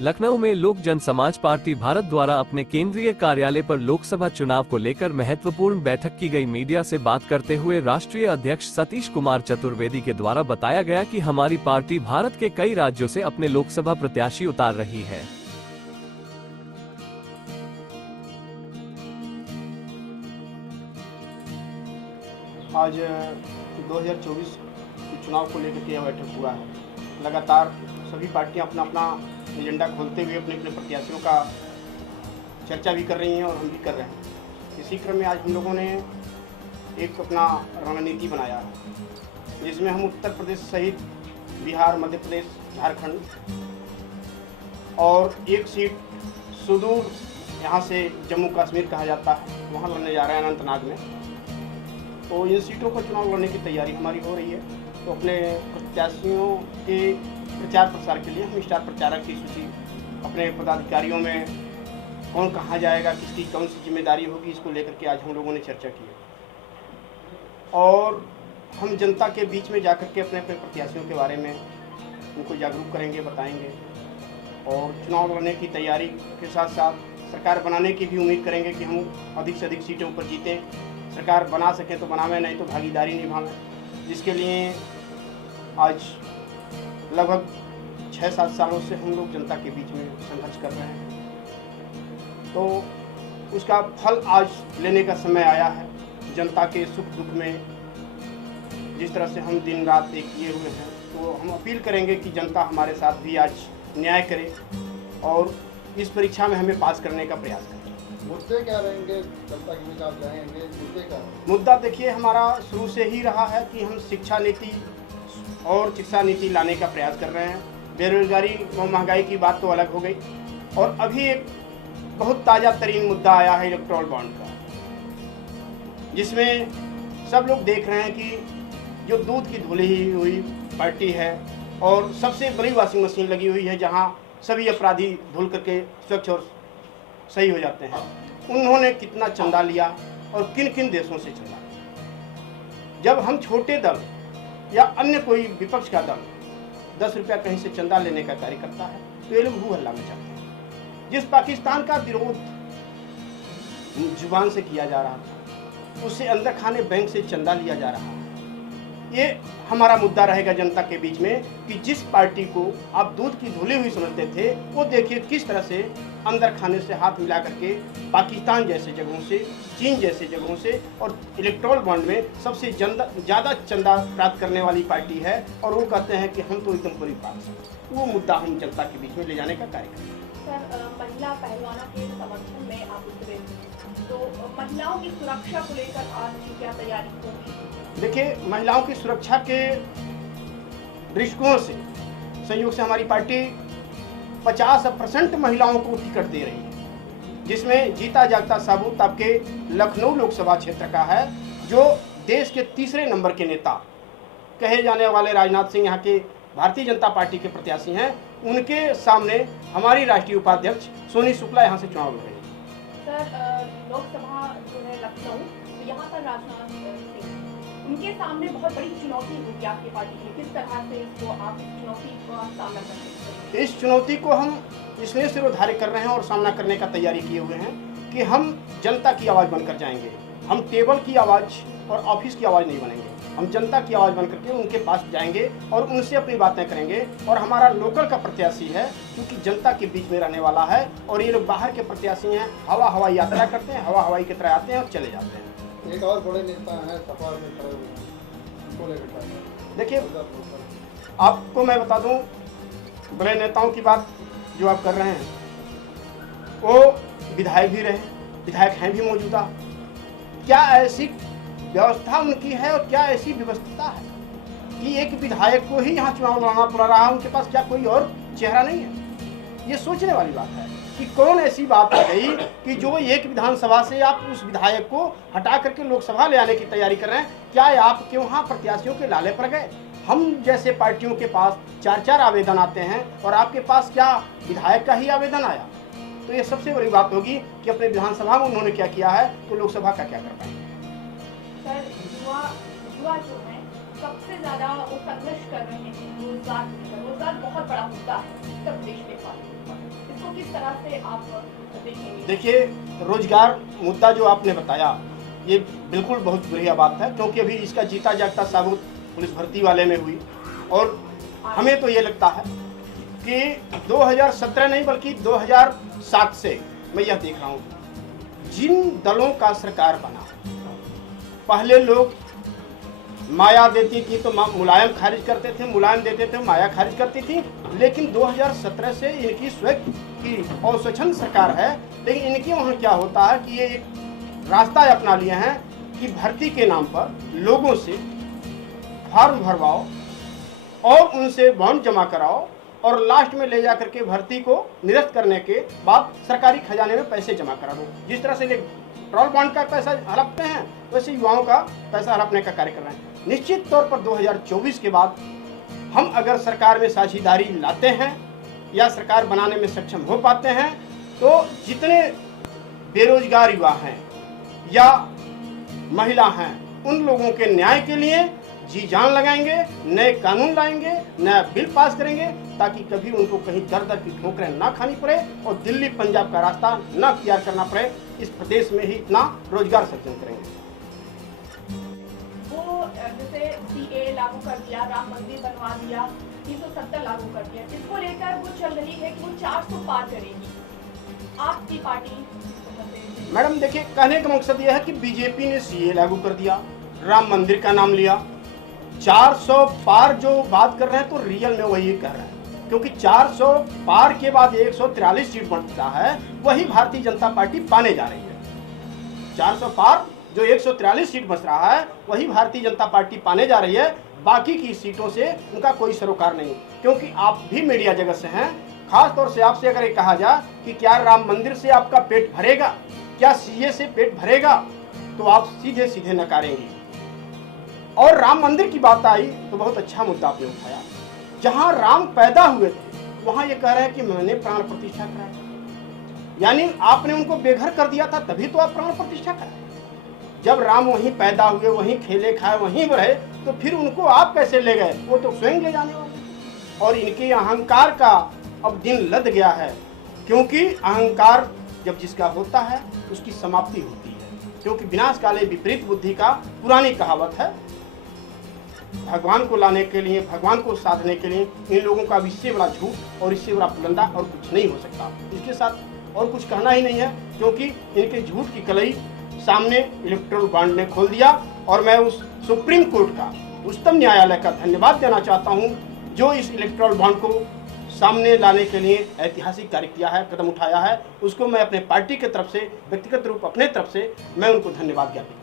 लखनऊ में लोक जनसमाज पार्टी भारत द्वारा अपने केंद्रीय कार्यालय पर लोकसभा चुनाव को लेकर महत्वपूर्ण बैठक की गई। मीडिया से बात करते हुए राष्ट्रीय अध्यक्ष सतीश कुमार चतुर्वेदी के द्वारा बताया गया कि हमारी पार्टी भारत के कई राज्यों से अपने लोकसभा प्रत्याशी उतार रही है। आज 2024 चुनाव को लेकर के यह बैठक हुआ है। लगातार सभी पार्टियां अपना अपना एजेंडा खोलते हुए अपने अपने प्रत्याशियों का चर्चा भी कर रही हैं और हम भी कर रहे हैं। इसी क्रम में आज हम लोगों ने एक अपना रणनीति बनाया है, जिसमें हम उत्तर प्रदेश सहित बिहार, मध्य प्रदेश, झारखंड और एक सीट सुदूर यहाँ से जम्मू कश्मीर कहा जाता है, वहाँ लड़ने जा रहे हैं अनंतनाग में। तो इन सीटों पर चुनाव लड़ने की तैयारी हमारी हो रही है। तो अपने प्रत्याशियों के प्रचार प्रसार के लिए हम स्टार प्रचारक की सूची अपने पदाधिकारियों में कौन कहाँ जाएगा, किसकी कौन सी जिम्मेदारी होगी, इसको लेकर के आज हम लोगों ने चर्चा की है। और हम जनता के बीच में जाकर के अपने अपने प्रत्याशियों के बारे में उनको जागरूक करेंगे, बताएंगे और चुनाव लड़ने की तैयारी के साथ साथ सरकार बनाने की भी उम्मीद करेंगे कि हम अधिक से अधिक सीटों पर जीतें। सरकार बना सकें तो बनावें, नहीं तो भागीदारी निभावें, जिसके लिए आज लगभग 6-7 सालों से हम लोग जनता के बीच में संघर्ष कर रहे हैं। तो उसका फल आज लेने का समय आया है। जनता के सुख दुख में जिस तरह से हम दिन रात एक किए हुए हैं, तो हम अपील करेंगे कि जनता हमारे साथ भी आज न्याय करे और इस परीक्षा में हमें पास करने का प्रयास करें। मुद्दे क्या रहेंगे जनता के बीच आप जाएंगे? मुद्दे क्या? मुद्दा देखिए, हमारा शुरू से ही रहा है कि हम शिक्षा नीति और शिक्षा नीति लाने का प्रयास कर रहे हैं। बेरोजगारी और महंगाई की बात तो अलग हो गई, और अभी एक बहुत ताज़ा तरीन मुद्दा आया है इलेक्ट्रॉल बॉन्ड का, जिसमें सब लोग देख रहे हैं कि जो दूध की धुली हुई पार्टी है और सबसे बड़ी वॉशिंग मशीन लगी हुई है, जहां सभी अपराधी धुल करके स्वच्छ और सही हो जाते हैं, उन्होंने कितना चंदा लिया और किन किन देशों से चंदा लिया। जब हम छोटे दल या अन्य कोई विपक्ष का दल 10 रुपया कहीं से चंदा लेने का कार्य करता है, तो ये लोग हू हल्ला मचाते हैं। जिस पाकिस्तान का विरोध जुबान से किया जा रहा था, उससे अंदर खाने बैंक से चंदा लिया जा रहा है। ये हमारा मुद्दा रहेगा जनता के बीच में कि जिस पार्टी को आप दूध की धुली हुई समझते थे, वो देखिए किस तरह से अंदर खाने से हाथ मिला करके पाकिस्तान जैसे जगहों से, चीन जैसे जगहों से और इलेक्ट्रॉल बॉन्ड में सबसे ज़्यादा चंदा प्राप्त करने वाली पार्टी है, और वो कहते हैं कि हम तो एकदम पूरी पास हैं। वो मुद्दा हम जनता के बीच में ले जाने का कार्य करें। सर, महिला पहलवानों के समर्थन में आप उतरे, तो महिलाओं की सुरक्षा को लेकर आज की क्या तैयारी होगी? देखिए, महिलाओं की सुरक्षा के दृष्टिकोण से संयोग से हमारी पार्टी 50% महिलाओं को टिकट दे रही है, जिसमें जीता जागता साबुत आपके लखनऊ लोकसभा क्षेत्र का है, जो देश के तीसरे नंबर के नेता कहे जाने वाले राजनाथ सिंह यहाँ के भारतीय जनता पार्टी के प्रत्याशी हैं। उनके सामने हमारी राष्ट्रीय उपाध्यक्ष सोनी शुक्ला यहाँ से चुनाव लड़ रही है। सर, लोकसभा जो है लखनऊ, यहाँ पर राजनाथ सिंह, उनके सामने बहुत बड़ी चुनौती होगी आपकी पार्टी के लिए। किस तरह से इसको आप इस चुनौती का सामना करेंगे? इस चुनौती को हम इसलिए सिरोधार्य कर रहे हैं और सामना करने का तैयारी किए हुए हैं कि हम जनता की आवाज़ बनकर जाएंगे। हम टेबल की आवाज़ और ऑफिस की आवाज़ नहीं बनेंगे, हम जनता की आवाज़ बनकर के उनके पास जाएंगे और उनसे अपनी बातें करेंगे। और हमारा लोकल का प्रत्याशी है, क्योंकि जनता के बीच में रहने वाला है, और ये लोग बाहर के प्रत्याशी हैं, हवाई यात्रा करते हैं, हवाई की तरह आते हैं और चले जाते हैं। एक और बड़े नेता हैं सपा में खड़े हुए हैं, उनको लेकर देखिए, आपको मैं बता दूं, बड़े नेताओं की बात जो आप कर रहे हैं, वो विधायक भी रहे, विधायक हैं भी मौजूदा। क्या ऐसी व्यवस्था उनकी है और क्या ऐसी व्यवस्था है कि एक विधायक को ही यहाँ चुनाव लड़ना पड़ रहा है? उनके पास क्या कोई और चेहरा नहीं है? ये सोचने वाली बात है कि कौन ऐसी बात आ गई कि जो एक विधानसभा से आप उस विधायक को हटा करके लोकसभा ले आने की तैयारी कर रहे हैं। क्या आपके वहाँ प्रत्याशियों के लाले पड़ गए? हम जैसे पार्टियों के पास 4-4 आवेदन आते हैं और आपके पास क्या विधायक का ही आवेदन आया? तो ये सबसे बड़ी बात होगी कि अपने विधानसभा में उन्होंने क्या किया है, तो लोकसभा का क्या कर पाएंगे। सर, युवा जो है सबसे ज्यादा वो संघर्ष कर रहे हैं रोजगार बहुत बड़ा मुद्दा है उत्तर प्रदेश में। किस तरह से आप देखेंगे? देखिए, रोजगार मुद्दा जो आपने बताया ये बिल्कुल बहुत बढ़िया बात है, क्योंकि अभी इसका जीता जागता साबुत पुलिस भर्ती वाले में हुई। और हमें तो ये लगता है कि 2017 नहीं बल्कि 2007 से मैं यह देख रहा हूँ, जिन दलों का सरकार बना, पहले लोग माया देती थी तो मुलायम खारिज करते थे, मुलायम देते थे माया खारिज करती थी। लेकिन 2017 से इनकी स्वयं की और स्वच्छंद सरकार है, लेकिन इनके वहाँ क्या होता है कि ये एक रास्ता अपना लिए हैं कि भर्ती के नाम पर लोगों से फॉर्म भरवाओ और उनसे बॉन्ड जमा कराओ और लास्ट में ले जाकर के भर्ती को निरस्त करने के बाद सरकारी खजाने में पैसे जमा करा दो। जिस तरह से पेट्रोल बॉन्ड का पैसा हड़पते हैं, वैसे युवाओं का पैसा हड़पने का कार्य कर रहे हैं। निश्चित तौर पर 2024 के बाद हम अगर सरकार में साझेदारी लाते हैं या सरकार बनाने में सक्षम हो पाते हैं, तो जितने बेरोजगार युवा हैं या महिला हैं, उन लोगों के न्याय के लिए जी जान लगाएंगे, नए कानून लाएंगे, नया बिल पास करेंगे, ताकि कभी उनको कहीं दर दर की ठोकरें ना खानी पड़े और दिल्ली पंजाब का रास्ता ना अख्तियार करना पड़े। इस प्रदेश में ही इतना रोजगार सृजन करेंगे। वो जैसे सीए लागू कर दिया, राम मंदिर बनवा दिया, 370 लागू कर दिया, इसको लेकर वो चल रही है कि वो 400 पार करेगी। आपकी पार्टी मैडम देखिए, कहने का मकसद यह है कि बीजेपी ने सीए लागू कर दिया, राम मंदिर का नाम लिया, 400 पार जो बात कर रहे हैं तो रियल में वही कर रहे हैं, क्योंकि 400 पार के बाद 143 सीट बनता है, वही भारतीय जनता पार्टी पाने जा रही है। 400 पार जो 143 सीट बच रहा है, वही भारतीय जनता पार्टी पाने जा रही है। बाकी की सीटों से उनका कोई सरोकार नहीं, क्योंकि आप भी मीडिया जगत से हैं। खास तौर से आपसे अगर ये कहा जाए कि क्या राम मंदिर से आपका पेट भरेगा, क्या सीए से पेट भरेगा, तो आप सीधे सीधे नकारेंगे। और राम मंदिर की बात आई तो बहुत अच्छा मुद्दा आपने उठाया। जहां राम पैदा हुए थे वहां ये कह रहे हैं कि मैंने प्राण प्रतिष्ठा कराया, यानी आपने उनको बेघर कर दिया था, तभी तो आप प्राण प्रतिष्ठा कराए। जब राम वहीं पैदा हुए, वहीं खेले खाए, वहीं रहे, तो फिर उनको आप कैसे ले गए? वो तो स्वयं ले जाने वाले। और इनके अहंकार का अब दिन लद गया है, क्योंकि अहंकार जब जिसका होता है उसकी समाप्ति होती है, क्योंकि विनाश काले विपरीत बुद्धि का पुरानी कहावत है। भगवान को लाने के लिए, भगवान को साधने के लिए इन लोगों का इससे बड़ा झूठ और इससे बड़ा पुलंदा और कुछ नहीं हो सकता। इसके साथ और कुछ कहना ही नहीं है, क्योंकि इनके झूठ की कलई सामने इलेक्ट्रल बॉन्ड ने खोल दिया। और मैं उस सुप्रीम कोर्ट का, उच्चतम न्यायालय का धन्यवाद देना चाहता हूं, जो इस इलेक्ट्रल बॉन्ड को सामने लाने के लिए ऐतिहासिक कार्य किया है, कदम उठाया है। उसको मैं अपने पार्टी की तरफ से, व्यक्तिगत रूप अपने तरफ से मैं उनको धन्यवाद ज्ञापित